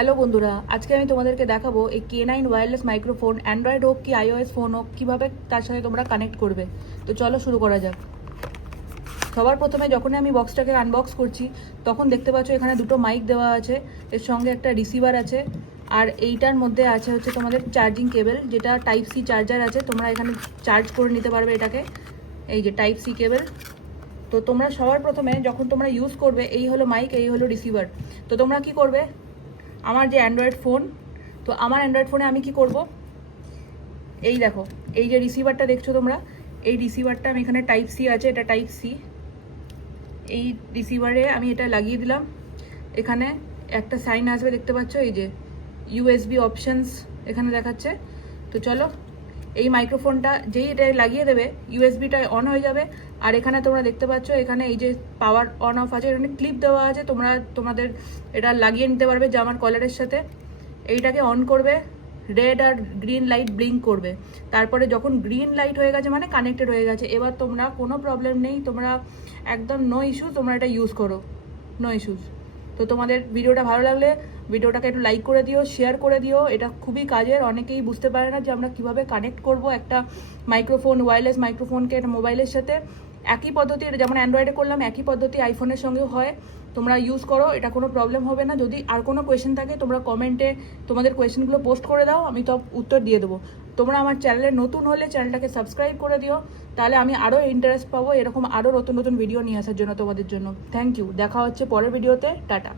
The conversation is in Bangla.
হ্যালো বন্ধুরা, আজকে আমি তোমাদেরকে দেখাবো এই K9 ওয়্যারলেস মাইক্রোফোন অ্যান্ড্রয়েড হোক কি iOS ফোন হোক কীভাবে তার সাথে তোমরা কানেক্ট করবে। তো চলো শুরু করা যাক। সবার প্রথমে যখন আমি বক্সটাকে আনবক্স করছি তখন দেখতে পাচ্ছ এখানে দুটো মাইক দেওয়া আছে, এর সঙ্গে একটা রিসিভার আছে, আর এইটার মধ্যে আছে হচ্ছে তোমাদের চার্জিং কেবল, যেটা টাইপ সি চার্জার আছে। তোমরা এখানে চার্জ করে নিতে পারবে এটাকে, এই যে টাইপ সি কেবল। তো তোমরা সবার প্রথমে যখন তোমরা ইউজ করবে, এই হলো মাইক, এই হলো রিসিভার। তো তোমরা কি করবে, আমার যে অ্যান্ড্রয়েড ফোন, তো আমার অ্যান্ড্রয়েড ফোনে আমি কি করব, এই দেখো এই যে রিসিভারটা দেখছো তোমরা, এই রিসিভারটা আমি এখানে টাইপ সি আছে, এটা টাইপ সি, এই রিসিভারে আমি এটা লাগিয়ে দিলাম। এখানে একটা সাইন আসবে দেখতে পাচ্ছ, এই যে ইউএসবি অপশানস এখানে দেখাচ্ছে। তো চলো, এই মাইক্রোফোনটা যেই এটা লাগিয়ে দেবে ইউএসবিটা অন হয়ে যাবে। আর এখানে তোমরা দেখতে পাচ্ছ এখানে এই যে পাওয়ার অন অফ আছে, এখানে ক্লিপ দেওয়া আছে, তোমরা তোমাদের এটা লাগিয়ে নিতে পারবে জামার কলারের সাথে। এইটাকে অন করবে, রেড আর গ্রিন লাইট ব্লিঙ্ক করবে। তারপরে যখন গ্রিন লাইট হয়ে গেছে মানে কানেক্টেড হয়ে গেছে, এবার তোমরা কোনো প্রবলেম নেই, তোমরা একদম নো ইস্যুস, তোমরা এটা ইউজ করো, নো ইস্যুস। তো তোমাদের ভিডিওটা ভালো লাগলে ভিডিওটাকে একটু লাইক করে দিও, শেয়ার করে দিও, এটা খুবই কাজের। অনেকেই বুঝতে পারে না যে আমরা কিভাবে কানেক্ট করব একটা মাইক্রোফোন, ওয়্যারলেস মাইক্রোফোনকে একটা মোবাইলের সাথে। একই পদ্ধতি, যেমন অ্যান্ড্রয়েডে করলাম একই পদ্ধতি আইফোনের সঙ্গেও হয়। তোমরা ইউজ করো, এটা কোনো প্রবলেম হবে না। যদি আর কোনো কোয়েশ্চেন থাকে তোমরা কমেন্টে তোমাদের কোয়েশ্চেনগুলো পোস্ট করে দাও, আমি তো উত্তর দিয়ে দেবো। তোমরা আমার চ্যানেলে নতুন হলে চ্যানেলটাকে সাবস্ক্রাইব করে দিও, তাহলে আমি আরও ইন্টারেস্ট পাবো এরকম আরও নতুন নতুন ভিডিও নিয়ে আসার জন্য তোমাদের জন্য। থ্যাংক ইউ, দেখা হচ্ছে পরের ভিডিওতে, টাটা।